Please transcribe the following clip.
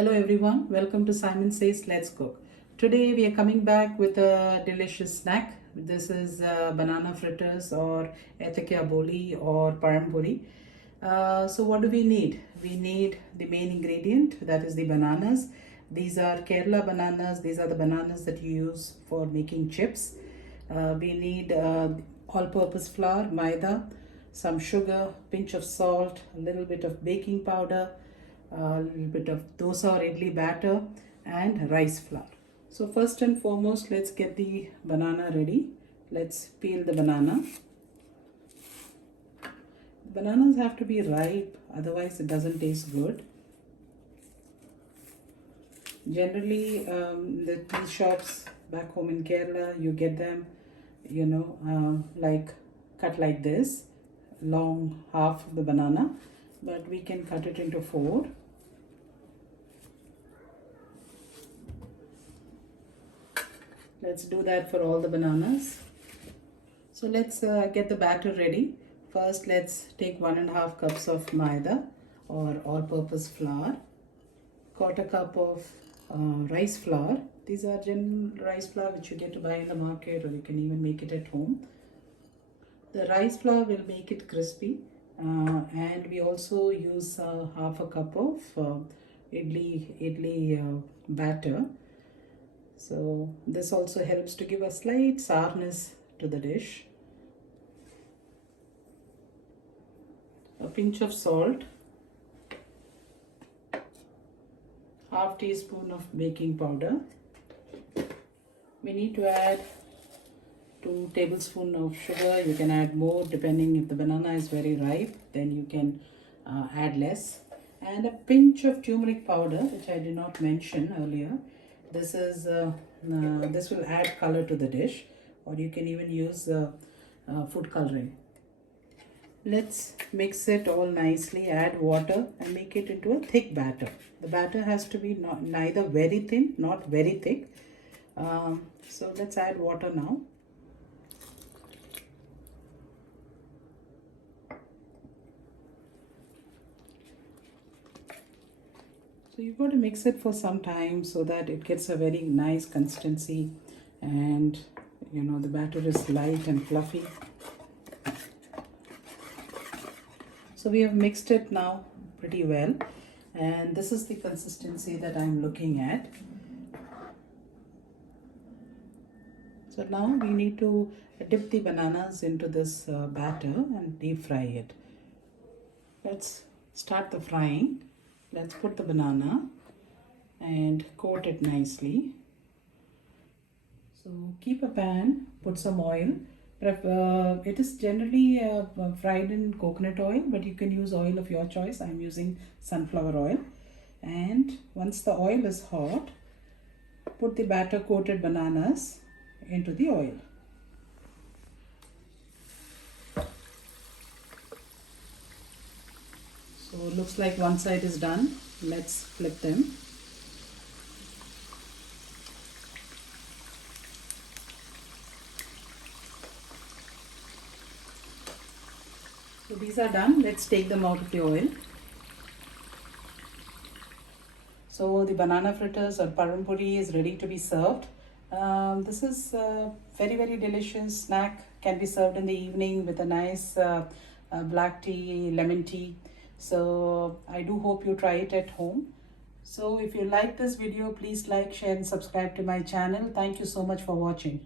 Hello everyone, welcome to Simon Says Let's Cook. Today we are coming back with a delicious snack. This is banana fritters or ethikia boli or param pori. So what do we need? We need the main ingredient, that is the bananas. These are Kerala bananas. These are the bananas that you use for making chips. We need all-purpose flour, Maida, some sugar, pinch of salt, a little bit of baking powder, a little bit of dosa or idli batter, and rice flour. So first and foremost, let's get the banana ready. Let's peel the banana. Bananas have to be ripe, otherwise it doesn't taste good. Generally, the tea shops back home in Kerala, you get them, like cut like this, long half of the banana, but we can cut it into four. Let's do that for all the bananas. So let's get the batter ready. First, let's take 1.5 cups of Maida or all-purpose flour, 1/4 cup of rice flour. These are general rice flour which you get to buy in the market, or you can even make it at home. The rice flour will make it crispy, and we also use 1/2 cup of idli batter. So this also helps to give a slight sourness to the dish. A pinch of salt, 1/2 teaspoon of baking powder. We need to add 2 tablespoons of sugar. You can add more depending if the banana is very ripe, then you can add less. And a pinch of turmeric powder, which I did not mention earlier. This will add color to the dish, or you can even use food coloring. Let's mix it all nicely, add water and make it into a thick batter. The batter has to be neither very thin, not very thick. So let's add water now. So you've got to mix it for some time so that it gets a very nice consistency, and the batter is light and fluffy. So we have mixed it now pretty well, and this is the consistency that I'm looking at. So now we need to dip the bananas into this batter and deep fry it. Let's start the frying. Let's put the banana and coat it nicely. So keep a pan, put some oil. It is generally fried in coconut oil, but you can use oil of your choice. I'm using sunflower oil. And once the oil is hot, put the batter coated bananas into the oil. So it looks like one side is done. Let's flip them. So these are done. Let's take them out of the oil. So the banana fritters or param pori is ready to be served. This is a very, very delicious snack. Can be served in the evening with a nice black tea, lemon tea. So I do hope you try it at home. So if you like this video, please like, share and subscribe to my channel. Thank you so much for watching.